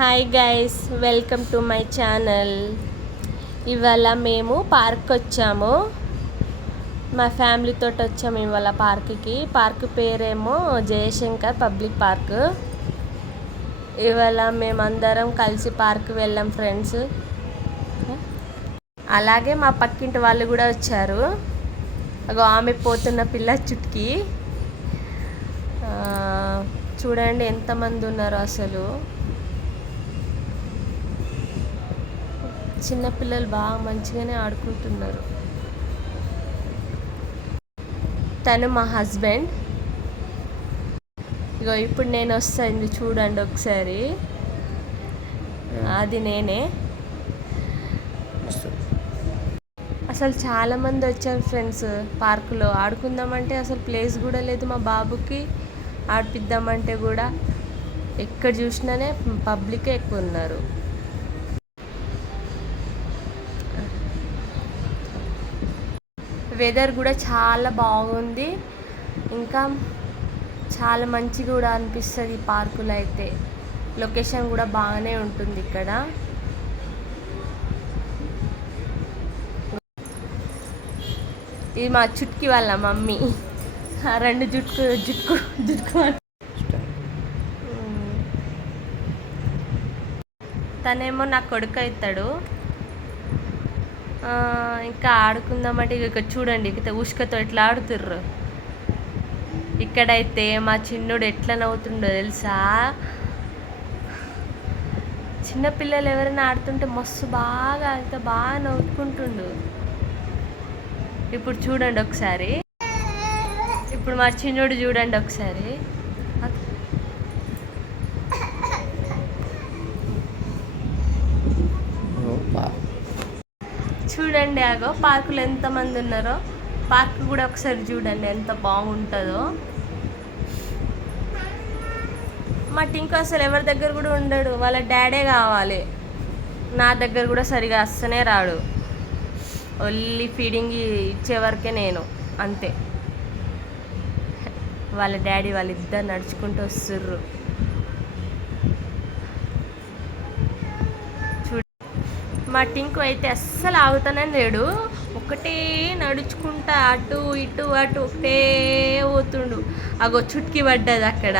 Hi guys, welcome to my channel. ఇవాళ మేము park వచ్చాము. మా ఫ్యామిలీతో వచ్చాము ఇవాళ పార్క్కి. పార్క్ పేరేమో జయశంకర్ పబ్లిక్ పార్క్. ఇవాళ మేమందరం కలిసి పార్క్ వెళ్ళాం ఫ్రెండ్స్. అలాగే మా పక్కింటి వాళ్ళు కూడా వచ్చారు. ఆమె పోతున్న పిల్ల చుట్కి చూడండి ఎంతమంది ఉన్నారు. అసలు చిన్నపిల్లలు బాగా మంచిగానే ఆడుకుంటున్నారు. తను మా హస్బెండ్. ఇప్పుడు నేను వస్తాను చూడండి ఒకసారి. అది నేనే. అసలు చాలామంది వచ్చారు ఫ్రెండ్స్. పార్కులో ఆడుకుందామంటే అసలు ప్లేస్ కూడా లేదు. మా బాబుకి ఆడిపిద్దామంటే కూడా ఎక్కడ చూసినానే పబ్లికే ఎక్కువ ఉన్నారు. వెదర్ కూడా చాలా బాగుంది. ఇంకా చాలా మంచి కూడా అనిపిస్తుంది ఈ పార్కులో అయితే. లొకేషన్ కూడా బాగానే ఉంటుంది ఇక్కడ. ఇది మా చుట్కి వాళ్ళ మమ్మీ. రెండు జుట్కు తనేమో నా కొడుకు అవుతాడు. ఇంకా ఆడుకుందామంటే ఇక చూడండి ఇక ఉష్కతో ఎట్లా ఆడుతుర్రు. ఇక్కడైతే మా చిన్నోడు ఎట్లా నవ్వుతుండో తెలుసా. చిన్నపిల్లలు ఎవరైనా ఆడుతుంటే మస్తు బాగా అంత బాగా నవ్వుకుంటుండు. ఇప్పుడు చూడండి ఒకసారి. ఇప్పుడు మా చిన్నోడు చూడండి ఒకసారి. చూడండి ఆగో పార్కులో ఎంతమంది ఉన్నారో. పార్క్ కూడా ఒకసారి చూడండి ఎంత బాగుంటుందో. మా టింకు అసలు ఎవరి దగ్గర కూడా ఉండడు. వాళ్ళ డాడే కావాలి. నా దగ్గర కూడా సరిగా అస్సనే రాడు. ఓన్లీ ఫీడింగ్ ఇచ్చే వరకే నేను అంతే. వాళ్ళ డాడీ వాళ్ళిద్దరు నడుచుకుంటూ వస్తుర్రు. మా టింకు అయితే అస్సలు ఆగుతానే లేడు. ఒకటే నడుచుకుంటా అటు ఇటు ఒకటే పోతుండు. అగో చుట్కి పడ్డది అక్కడ.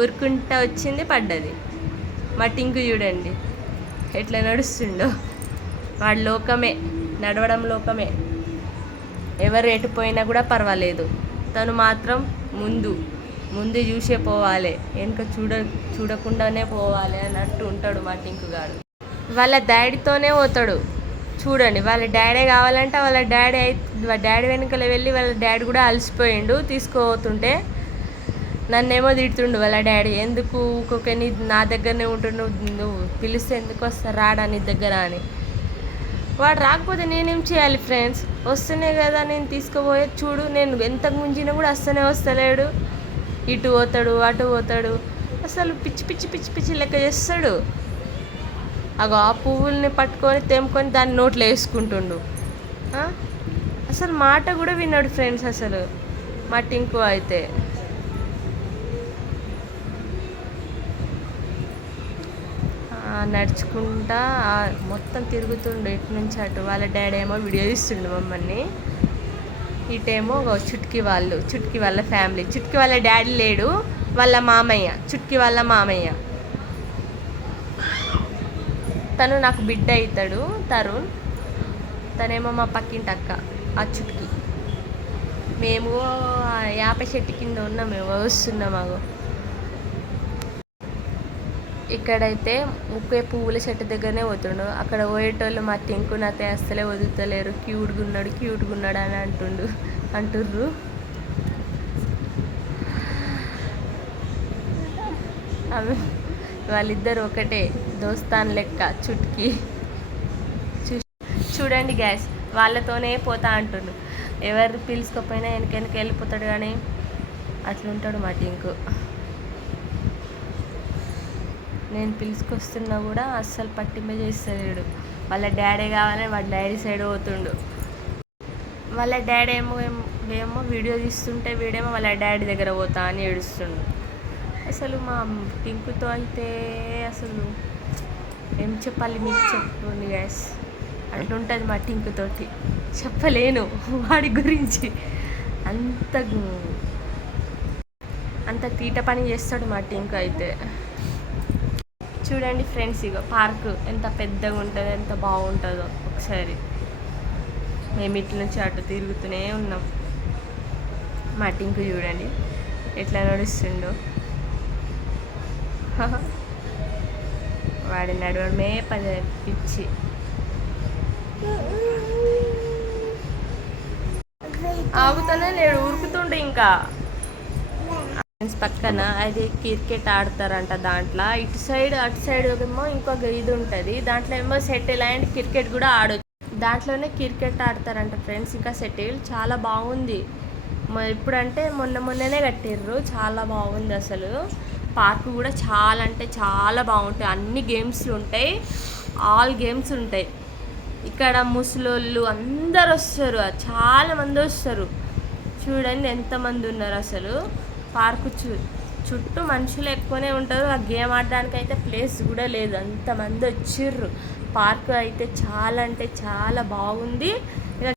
ఊరుకుంటా వచ్చింది పడ్డది. మా టింకు చూడండి ఎట్లా నడుస్తుండో. వాడు లోకమే, నడవడం లోకమే. ఎవరు ఎటుపోయినా కూడా పర్వాలేదు. తను మాత్రం ముందు చూసే పోవాలి, వెనుక చూడకుండానే పోవాలి అన్నట్టు ఉంటాడు మా టింకు గారు. వాళ్ళ డాడీతోనే పోతాడు. చూడండి వాళ్ళ డాడీ కావాలంటే వాళ్ళ డాడీ వెనుకలు వెళ్ళి వాళ్ళ డాడీ కూడా అలసిపోయిండు. తీసుకుపోతుంటే నన్నేమో తిడుతుండు వాళ్ళ డాడీ. ఎందుకు ఊకొకని నా దగ్గరనే ఉంటుండు, నువ్వు పిలిస్తే ఎందుకు వస్తా రాడా నీ దగ్గర అని. వాడు రాకపోతే నేనేం చేయాలి ఫ్రెండ్స్? వస్తేనే కదా నేను తీసుకుపోయేది. చూడు నేను ఎంత గుంజినా కూడా వస్తలేడు. ఇటు పోతాడు అటు పోతాడు. అసలు పిచ్చి పిచ్చి పిచ్చి పిచ్చి లెక్క చేస్తాడు. అగో ఆ పువ్వుల్ని పట్టుకొని తెంపుకొని దాన్ని నోట్లో వేసుకుంటుండు. అసలు మాట కూడా విన్నాడు ఫ్రెండ్స్ అసలు మా టింకు అయితే. నడుచుకుంటా మొత్తం తిరుగుతుండు ఇటు నుంచి అటు. వాళ్ళ డాడీ ఏమో వీడియో తీస్తుండు మమ్మల్ని. ఇటేమో చుట్కి వాళ్ళ ఫ్యామిలీ. చుట్కి వాళ్ళ డాడీ లేడు, వాళ్ళ మామయ్య, చుట్కి వాళ్ళ మామయ్య. తను నాకు బిడ్డ అవుతాడు తరుణ్. తనేమో మా పక్కింటి అక్క ఆ చుట్కి. మేము యాప చెట్టు కింద ఉన్నాం, మేము వస్తున్నాము. ఇక్కడైతే ఒకే పువ్వుల చెట్టు దగ్గరనే పోతుండు. అక్కడ పోయేటోళ్ళు మా టింకు నాతో అస్సలే వదులుతలేరు. క్యూట్గా ఉన్నాడు అని అంటుర్రు. వాళ్ళిద్దరు ఒకటే దోస్తాన్ లెక్క చుట్కి. చూడండి గ్యాస్ వాళ్ళతోనే పోతా అంటుండు. ఎవరు పిలుచుకోపోయినా వెనక వెళ్ళిపోతాడు కానీ అట్లుంటాడు మా టింకు. నేను పిలుచుకొస్తున్నా కూడా అస్సలు పట్టింప చేస్తలేడు. వాళ్ళ డాడీ కావాలని వాళ్ళ డాడీ సైడ్ పోతుండు. వాళ్ళ డాడీ ఏమో వీడియో తీస్తుంటే వీడేమో వాళ్ళ డాడీ దగ్గర పోతా అని ఏడుస్తుండు. అసలు మా టింకుతో అయితే అసలు ఏం చెప్పాలి మీకు, చెప్పండి గ్యాస్. అట్లుంటుంది మా టింకు తోటి, చెప్పలేను వాడి గురించి. అంత అంత తీట పని చేస్తాడు మా టింకు అయితే. చూడండి ఫ్రెండ్స్, ఇగో పార్క్ ఎంత పెద్దగా ఉంటుందో, ఎంత బాగుంటుందో. ఒకసారి మేము ఇట్ల నుంచి అటు తిరుగుతూనే ఉన్నాం. మా టింకు చూడండి ఎట్లా నడుస్తుండో. వాడి నడవడమే పని పిచ్చి. ఆగుతానే లేడు, ఉరుకుతుండే. ఇంకా పక్కన అది క్రికెట్ ఆడతారంట. దాంట్లో ఇటు సైడ్ అటు సైడ్ ఏమో ఇంకొక ఇది ఉంటుంది, దాంట్లో ఏమో సెటిల్ అండ్ క్రికెట్ కూడా ఆడొచ్చు. దాంట్లోనే క్రికెట్ ఆడతారంట ఫ్రెండ్స్. ఇంకా సెటిల్ చాలా బాగుంది. ఇప్పుడంటే మొన్ననే కట్టిర్రు, చాలా బాగుంది అసలు. పార్క్ కూడా చాలా అంటే చాలా బాగుంటాయి. అన్ని గేమ్స్లు ఉంటాయి, ఆల్ గేమ్స్ ఉంటాయి. ఇక్కడ ముసలోళ్ళు అందరు వస్తారు, చాలా మంది వస్తారు. చూడండి ఎంతమంది ఉన్నారు అసలు. పార్కు చుట్టూ మనుషులు ఎక్కువనే ఉంటారు. ఆ గేమ్ ఆడడానికి అయితే ప్లేస్ కూడా లేదు, అంతమంది వచ్చిర్రు. పార్కు అయితే చాలా అంటే చాలా బాగుంది.